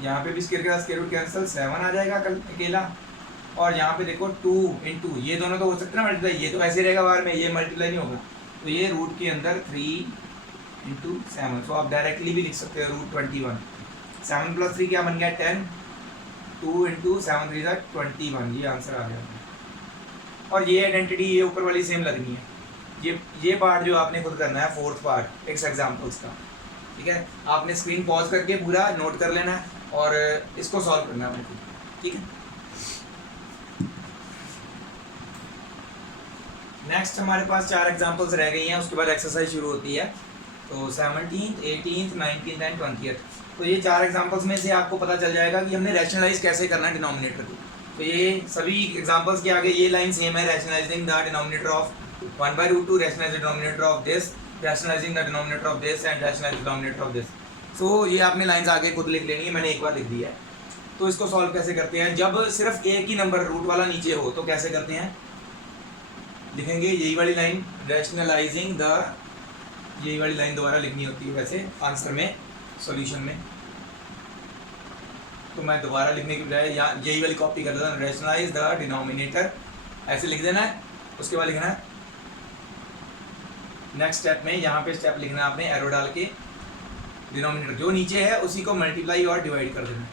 यहाँ पे भी स्क्वायर के साथ स्क्वायर रूट कैंसिल 7 आ जाएगा कल अकेला, और यहाँ पे देखो 2 इंटू, ये दोनों तो हो सकते हैं ना मल्टीप्लाई, ये तो ऐसे रहेगा बाहर में, ये मल्टीप्लाई नहीं होगा, तो ये रूट के अंदर 3 इंटू 7, तो आप डायरेक्टली भी लिख सकते हो √21। 7 + 3 क्या बन गया, 10, 2 इंटू 7 3 21, ये आंसर आ गया। और ये आइडेंटिटी ये ऊपर वाली सेम लगनी है, ये पार्ट जो आपने खुद करना है, 4th पार्ट एक्स एग्जाम्पल्स का, ठीक है। आपने स्क्रीन पॉज करके पूरा नोट कर लेना है और इसको सॉल्व करना है, ठीक है। नेक्स्ट हमारे पास 4 एग्जांपल्स रह गई हैं, उसके बाद एक्सरसाइज शुरू होती है। तो 17th, 18th, 19th and 20th। तो ये 4 एग्जांपल्स में से आपको पता चल जाएगा कि हमने रैशनलाइज कैसे करना है डिनोमिनेटर को। तो ये सभी एग्जांपल्स के आगे ये लाइन सेम है, rationalising the denominator of 1/√2, rationalise the denominator of this, rationalising the denominator of this and rationalise the denominator of this. So ये आपने लाइंस आगे खुद लिख लेनी है, मैंने एक बार लिख दिया है। तो इसको सॉल्व कैसे करते हैं, जब सिर्फ एक ही नंबर रूट वाला नीचे हो तो कैसे करते हैं, लिखेंगे यही वाली लाइन, रैशनलाइजिंग द, यही वाली लाइन दोबारा लिखनी होती है वैसे आंसर में, सॉल्यूशन में। तो मैं दोबारा लिखने की बजाय यहाँ यही वाली कॉपी कर देता हूँ, रैशनलाइज द डिनोमिनेटर, ऐसे लिख देना है। उसके बाद लिखना है नेक्स्ट स्टेप में, यहाँ पे स्टेप लिखना है आपने एरो डाल के, डिनोमिनेटर जो नीचे है उसी को मल्टीप्लाई और डिवाइड कर देना।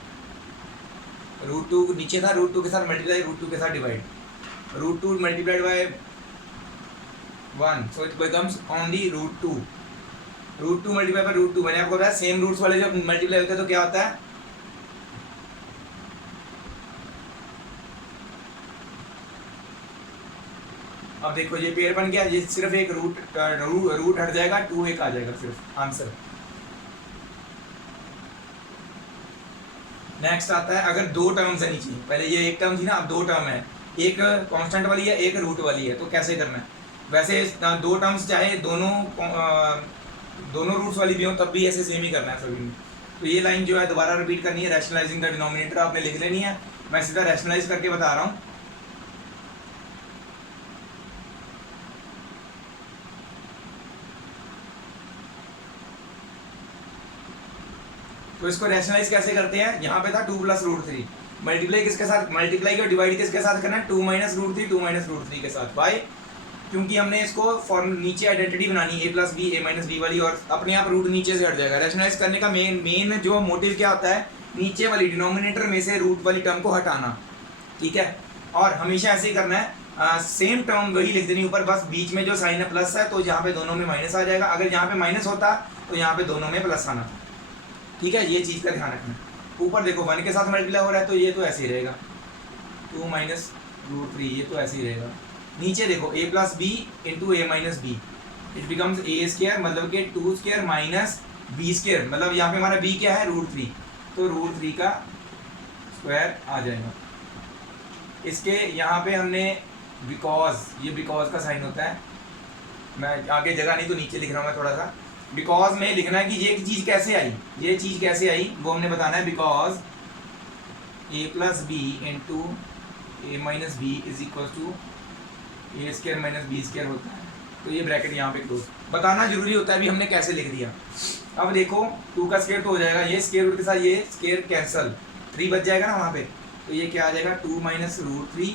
√2 नीचे था, √2 के साथ मल्टीप्लाई, √2 के साथ divide, √2 multiplied by 1, so it becomes only √2, √2 multiply by √2। मैंने आपको बताया सेम रूट्स वाले जब मल्टीप्लाई होते हैं तो क्या होता है, अब देखो ये पेयर बन गया, ये सिर्फ एक रूट हट जाएगा, 2 एक आ जाएगा सिर्फ आंसर। नेक्स्ट आता है अगर 2 टर्म्स है नीचे, पहले ये एक टर्म थी ना, अब 2 टर्म है, एक कांस्टेंट वाली है एक रूट वाली है, तो कैसे करना है। वैसे 2 टर्म्स चाहे दोनों रूट्स वाली भी हो तब भी ऐसे सेम ही करना है सभी में। तो ये लाइन जो है दोबारा रिपीट करनी है, रैशनलाइजिंग द डिनोमिनेटर आपने लिख लेनी है, मैं सीधा रैशनलाइज करके बता रहा हूँ। तो इसको रैशनलाइज कैसे करते हैं, यहाँ पे था 2 + √3, मल्टीप्लाई किसके साथ, मल्टीप्लाई और डिवाइड किसके साथ करना है, 2 - √3, 2 - √3 के साथ। बाय, क्योंकि हमने इसको फॉर्म नीचे आइडेंटिटी बनानी है a + b, a - b वाली, और अपने आप रूट नीचे से हट जाएगा। रैशनलाइज करने का मेन जो मोटिव क्या होता है, नीचे वाली डिनोमिनेटर में से रूट वाली टर्म को हटाना, ठीक है। और हमेशा ऐसे ही करना है, सेम टर्म वही लिख देनी ऊपर, बस बीच में जो साइन है प्लस है तो यहाँ पे दोनों में माइनस आ जाएगा, अगर यहाँ पे माइनस होता तो यहाँ पे दोनों में प्लस आना था, ठीक है। ये चीज़ का ध्यान रखना। ऊपर देखो 1 के साथ मल्टीप्लाई हो रहा है तो ये तो ऐसे ही रहेगा, 2 - √3, ये तो ऐसे ही रहेगा। नीचे देखो a + b × a - b, it becomes a², मतलब कि 2² - b², मतलब यहाँ पे हमारा b क्या है, √3, तो √3 का स्क्वायर आ जाएगा। इसके यहाँ पे हमने बिकॉज, ये बिकॉज का साइन होता है, मैं आगे जगह नहीं तो नीचे लिख रहा हूँ मैं थोड़ा सा। बिकॉज में लिखना है कि ये चीज़ कैसे आई, ये चीज़ कैसे आई वो हमने बताना है। Because a + b × a - b is equal to a² - b² होता है, तो ये ब्रैकेट यहाँ पे क्लोज बताना जरूरी होता है। अभी हमने कैसे लिख दिया, अब देखो 2 का स्क्वायर तो हो जाएगा, ये स्क्वायर रूट के साथ ये स्क्वायर कैंसल, 3 बच जाएगा ना वहाँ पे, तो ये क्या आ जाएगा, 2 - √3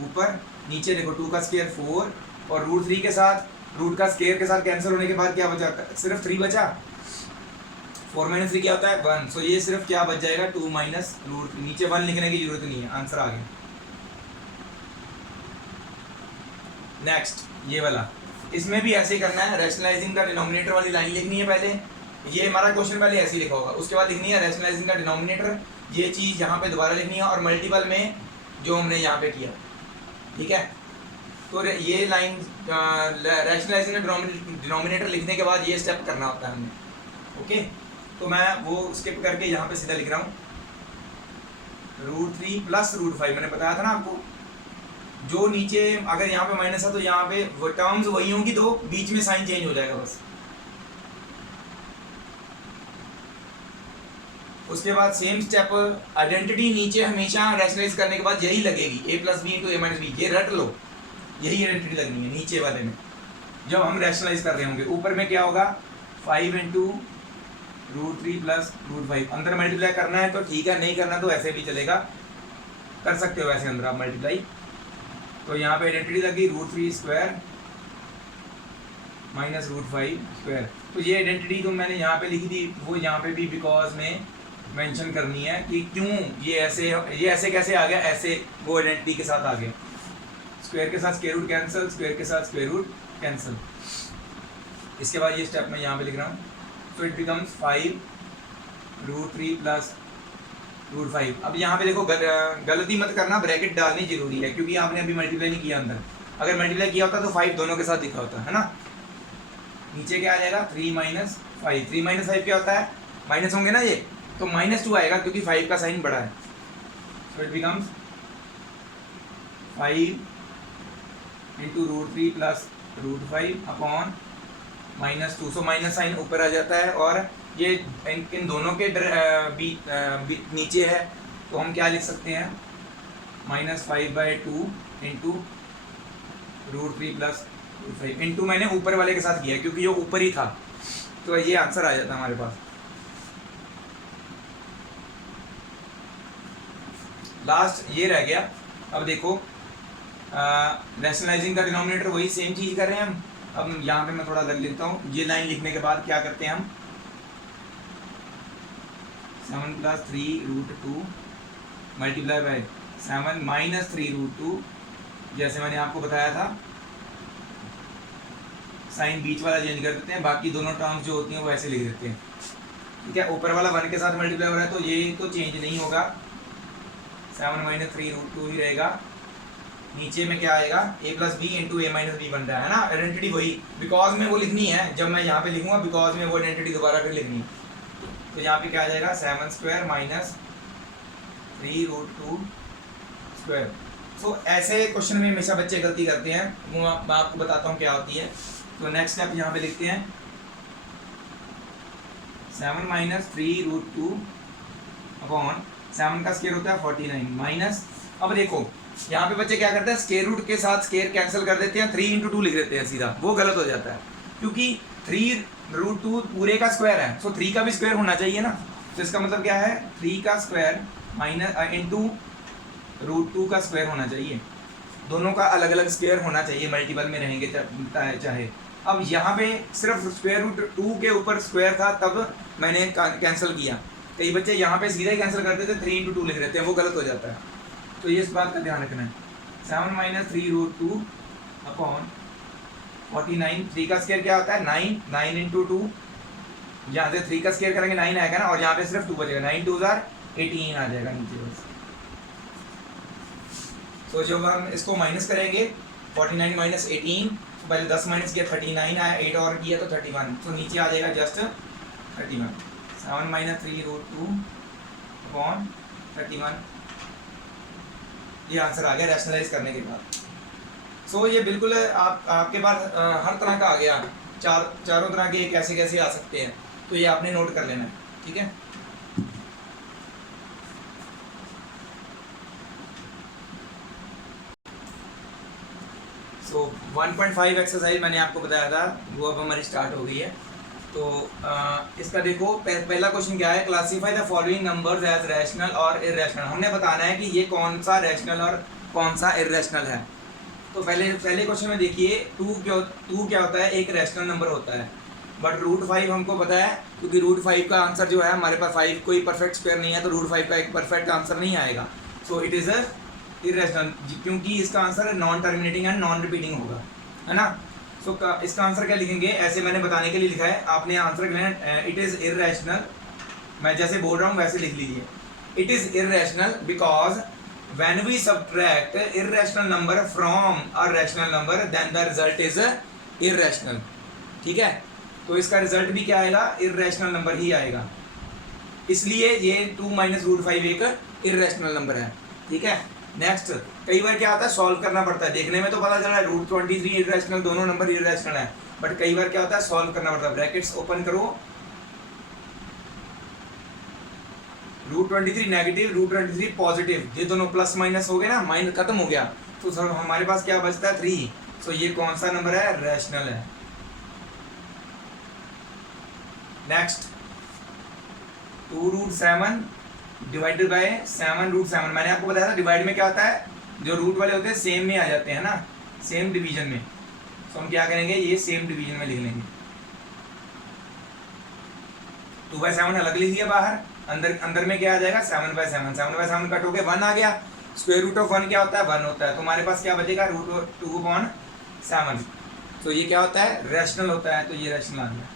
ऊपर, नीचे देखो 2 का स्क्वायर 4, और √3 के साथ, रूट का स्क्वायर के साथ कैंसिल होने के बाद क्या बचा, सिर्फ 3 बचा, 4 - 3 क्या होता है 1, सो ये सिर्फ क्या बच जाएगा, 2 - √3, नीचे 1 लिखने की जरूरत नहीं है, आंसर आ गया। नेक्स्ट ये वाला, इसमें भी ऐसे ही करना है, रैशनलाइजिंग द डिनोमिनेटर वाली लाइन लिखनी है पहले, ये हमारा क्वेश्चन पहले ऐसे ही लिखा होगा, उसके बाद लिखनी है रैशनलाइजिंग द डिनोमिनेटर, ये चीज़ यहाँ पे दोबारा लिखनी है, और मल्टीपल में जो हमने यहाँ पे किया, ठीक है। तो ये लाइन रैशनलाइजिंग द डिनोमिनेटर लिखने के बाद ये स्टेप करना होता है हमने, ओके। तो मैं वो स्किप करके यहाँ पे सीधा लिख रहा हूँ, √3 + √5, मैंने बताया था ना आपको, जो नीचे अगर यहाँ पे माइनस है तो यहाँ पे वो टर्म्स वही होंगी, तो बीच में साइन चेंज हो जाएगा बस। उसके बाद सेम स्टेप, आइडेंटिटी नीचे हमेशा रैशनलाइज करने के बाद यही लगेगी, a + b × a - b, ये रट लो, यही आइडेंटिटी लगनी है नीचे वाले में जब हम रैशनलाइज कर रहे होंगे। ऊपर में क्या होगा, 5 × √3 + √5, अंदर मल्टीप्लाई करना है तो ठीक है, नहीं करना तो ऐसे भी चलेगा, कर सकते हो वैसे अंदर आप मल्टीप्लाई। तो यहाँ पे आइडेंटिटी लगी √3² - √5², तो ये आइडेंटिटी तो मैंने यहाँ पे लिखी थी, वो यहाँ पे भी बिकॉज में मेंशन करनी है कि क्यों ये ऐसे कैसे आ गया, ऐसे वो आइडेंटिटी के साथ आ गया, स्क्वायर के साथ स्क्वायर रूट कैंसिल, स्क्वायर के साथ स्क्वायर रूट कैंसिल। इसके बाद ये स्टेप मैं यहाँ पे लिख रहा हूँ, सो इट बिकम्स 5 √3 + √5। अब यहाँ पे देखो गलती मत करना, ब्रैकेट डालनी जरूरी है क्योंकि आपने अभी मल्टीप्लाई नहीं किया अंदर, अगर मल्टीप्लाई किया होता तो 5 दोनों के साथ लिखा होता है ना। नीचे क्या आ जाएगा 3 माइनस 5, 3 माइनस 5 क्या होता है, माइनस होंगे ना ये, तो -2 आएगा क्योंकि 5 का साइन बड़ा है। So it becomes 5 into √3 plus √5 upon -2। So minus sign ऊपर आ जाता है और ये इन दोनों के नीचे है, तो हम क्या लिख सकते हैं -5/2 इंटू √3 प्लस √5 इंटू मैंने ऊपर वाले के साथ किया क्योंकि ये ऊपर ही था, तो ये आंसर आ जाता है हमारे पास। लास्ट ये रह गया। अब देखो रैशनलाइजिंग का डिनोमिनेटर वही सेम चीज़ कर रहे हैं हम। अब यहाँ पे मैं थोड़ा कर लेता हूँ, ये लाइन लिखने के बाद क्या करते हैं हम 7 + 3√2 मल्टीप्लाई बाय 7 - 3√2, जैसे मैंने आपको बताया था साइन बीच वाला चेंज कर देते हैं, बाकी दोनों टर्म्स जो होती हैं वो ऐसे लिख देते हैं। ठीक है, ऊपर वाला 1 के साथ मल्टीप्लाई हो रहा है तो ये तो चेंज नहीं होगा, 7 - 3√2 ही रहेगा। नीचे में क्या आएगा a + b into a - b बन रहा है ना, आइडेंटिटी वही, बिकॉज में वो लिखनी है, जब मैं यहाँ पे लिखूंगा बिकॉज में वो आइडेंटिटी दोबारा फिर लिखनी है। तो यहाँ पे क्या आ जाएगा 7² - 3√2²। सो ऐसे क्वेश्चन में हमेशा बच्चे गलती करते हैं, वो मैं आपको बताता हूँ क्या होती है। तो नेक्स्ट स्टेप यहाँ पे लिखते हैं 7 - 3√2 अपॉन 7 का स्क्वायर होता है 49 माइनस। अब देखो यहाँ पे बच्चे क्या करते हैं, स्क्वायर रूट के साथ स्क्वायर कैंसिल कर देते हैं, 3 × 2 लिख देते हैं सीधा, वो गलत हो जाता है क्योंकि 3√2 पूरे का स्क्वायर है, सो 3 का भी स्क्वायर होना चाहिए ना। तो इसका मतलब क्या है 3 का स्क्वायर इंटू √2 का स्क्वायर होना चाहिए, दोनों का अलग अलग स्क्वायर होना चाहिए, मल्टीपल में रहेंगे चाहे। अब यहाँ पे सिर्फ √2 के ऊपर स्क्वायर था तब मैंने कैंसिल किया, कई बच्चे यहाँ पे सीधा ही कैंसिल करते थे, 3 × 2 लिख देते हैं, वो गलत हो जाता है। तो ये इस बात का ध्यान रखना है। 7 - 3√2 अपॉन 49, 3 का स्क्वायर क्या होता है 9, 9 × 2, यहाँ से 3 का स्क्वायर करेंगे 9 आएगा ना, और यहाँ पे सिर्फ 2 बचेगा, 9 × 2 = 18 आ जाएगा नीचे बस। तो जब हम इसको माइनस करेंगे 49 - 18, तो पहले 10 माइनस किया 39 आया, 8 और किया तो 31, तो नीचे आ जाएगा जस्ट 31। 7 - 3√2 अपॉन 31, ये आंसर आ गया रैशनलाइज करने के बाद। सो ये बिल्कुल आपके पास हर तरह का आ गया, चारों तरह के कैसे कैसे आ सकते हैं, तो ये आपने नोट कर लेना है, ठीक है। सो 1.5 एक्सरसाइज मैंने आपको बताया था, वो अब हमारी स्टार्ट हो गई है। तो इसका देखो पहला क्वेश्चन क्या है, classify the following numbers as rational और इरेशनल। हमने बताना है कि ये कौन सा रैशनल और कौन सा इरेशनल है। तो पहले क्वेश्चन में देखिए 2 क्या होता है, एक रैशनल नंबर होता है, बट √5 हमको पता है क्योंकि √5 का आंसर जो है हमारे पास 5 कोई परफेक्ट स्क्वायर नहीं है, तो √5 का एक परफेक्ट आंसर नहीं आएगा। So it is a irrational, क्योंकि इसका answer non terminating and non repeating होगा, है ना। सो इसका आंसर क्या लिखेंगे, ऐसे मैंने बताने के लिए लिखा है, आपने आंसर लिखना इट इज़ इरेशनल, मैं जैसे बोल रहा हूँ वैसे लिख लीजिए। It is irrational because when we subtract irrational number from a rational number then the result is irrational। ठीक है, तो इसका रिजल्ट भी क्या आएगा, इरेशनल नंबर ही आएगा, इसलिए ये 2 - √5 एक इरेशनल नंबर है, ठीक है। नेक्स्ट, कई बार क्या होता है सॉल्व करना पड़ता है, देखने में तो पता चल रहा है √23 इरेशनल, दोनों नंबर इरेशनल है, बट कई बार क्या होता है सॉल्व करना पड़ता है। ब्रैकेट्स ओपन करो, √23 नेगेटिव, √23 पॉजिटिव, ये दोनों प्लस माइनस हो गए ना, माइनस खत्म हो गया, तो सर हमारे पास क्या बचता है 3। सो ये कौन सा नंबर है, रैशनल है। नेक्स्ट 2√7 डिवाइडेड बाय 7√7, मैंने आपको बताया था डिवाइड में क्या होता है, जो रूट वाले होते हैं सेम में आ जाते हैं ना, सेम डिवीजन में। तो हम क्या करेंगे, ये सेम डिवीजन में लिख लेंगे। 2/7 अलग लिख दिया बाहर, अंदर में क्या आ जाएगा 7/7, 7/7 कट हो गया 1 आ गया, √1 क्या होता है 1 होता है, तो हमारे पास क्या बचेगा √2/7। तो ये क्या होता है, रैशनल होता है, तो ये रैशनल आ गया।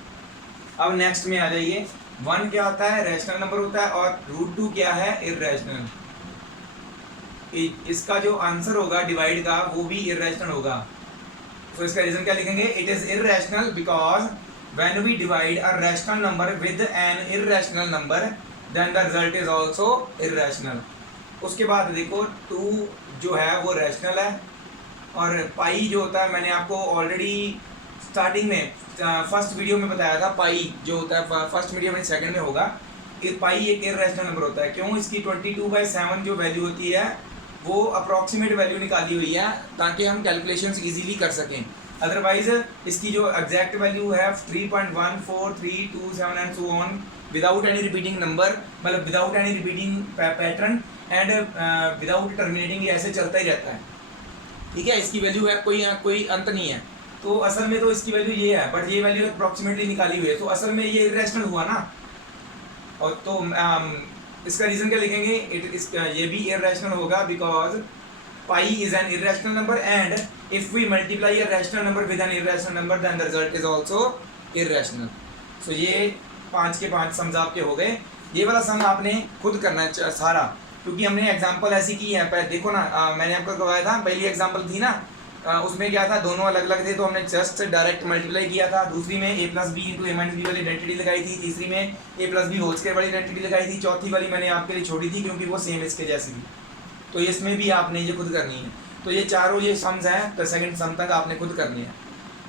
अब नेक्स्ट में आ जाइए, 1 क्या होता है, रैशनल नंबर होता है, और √2 क्या है, इरेशनल। इसका जो आंसर होगा डिवाइड का वो भी इर्रेशनल होगा। तो इसका रीजन क्या लिखेंगे, it is irrational because when we divide a rational number with an irrational number then the result is also irrational. उसके बाद देखो 2 जो है वो रैशनल है, और पाई जो होता है मैंने आपको ऑलरेडी स्टार्टिंग में फर्स्ट वीडियो में बताया था। पाई जो होता है फर्स्ट वीडियो में सेकंड में होगा, पाई एक इर्रेशनल नंबर होता है। क्यों, इसकी 22/7 जो वैल्यू होती है वो अप्रॉक्सीमेट वैल्यू निकाली हुई है ताकि हम कैलकुलेशंस इजीली कर सकें। अदरवाइज इसकी जो एग्जैक्ट वैल्यू है 3.14327 and so on without any repeating number, मतलब without any repeating pattern and without terminating, ये ऐसे चलता ही रहता है। ठीक है, इसकी वैल्यू है कोई अंत नहीं है। तो असल में तो इसकी वैल्यू ये है, बट ये वैल्यू अप्रॉक्सीमेटली निकाली हुई है, तो असल में ये इर्रेशनल हुआ ना। और तो इसका रीजन क्या लिखेंगे, ये भी इर्रेशनल होगा because pi is an irrational number and if we multiply a rational number with an irrational number then the result is also irrational. So ये 5 के 5 सम्स आपके हो गए। ये वाला सम आपने खुद करना है सारा, क्योंकि हमने एग्जांपल ऐसी की है। देखो ना, मैंने आपको करवाया था, पहली एग्जांपल थी ना, उसमें क्या था, दोनों अलग अलग थे तो हमने जस्ट डायरेक्ट मल्टीप्लाई किया था। दूसरी में a + b × a - b वाली आइडेंटिटी लगाई थी। तीसरी में a + b होल स्क्वायर वाली आइडेंटिटी लगाई थी। चौथी वाली मैंने आपके लिए छोड़ी थी क्योंकि वो सेम इसके जैसी थी। तो इसमें भी आपने ये खुद करनी है। तो ये चारों ये सम्स हैं, तो सेकंड सम तक आपने खुद करनी है।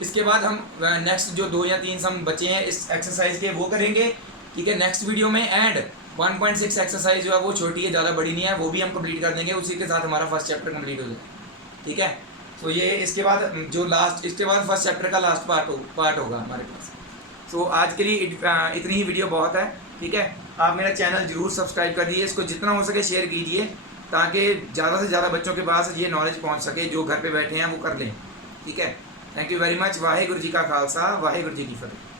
इसके बाद हम नेक्स्ट जो 2 या 3 सम बचे हैं इस एक्सरसाइज के वो करेंगे, ठीक है, नेक्स्ट वीडियो में। एंड 1.6 एक्सरसाइज जो है वो छोटी है, ज़्यादा बड़ी नहीं है, वो भी हम कंप्लीट कर देंगे। उसी के साथ हमारा फर्स्ट चैप्टर कंप्लीट हो जाएगा। ठीक है, तो ये इसके बाद जो लास्ट, इसके बाद फर्स्ट चैप्टर का लास्ट पार्ट होगा हमारे पास। तो आज के लिए इतनी ही वीडियो बहुत है। ठीक है, आप मेरा चैनल जरूर सब्सक्राइब कर दीजिए, इसको जितना हो सके शेयर कीजिए ताकि ज़्यादा से ज़्यादा बच्चों के पास ये नॉलेज पहुंच सके, जो घर पे बैठे हैं वो कर लें। ठीक है, thank you very much. Waheguru ji का खालसा, वाहेगुरु जी की फतेह।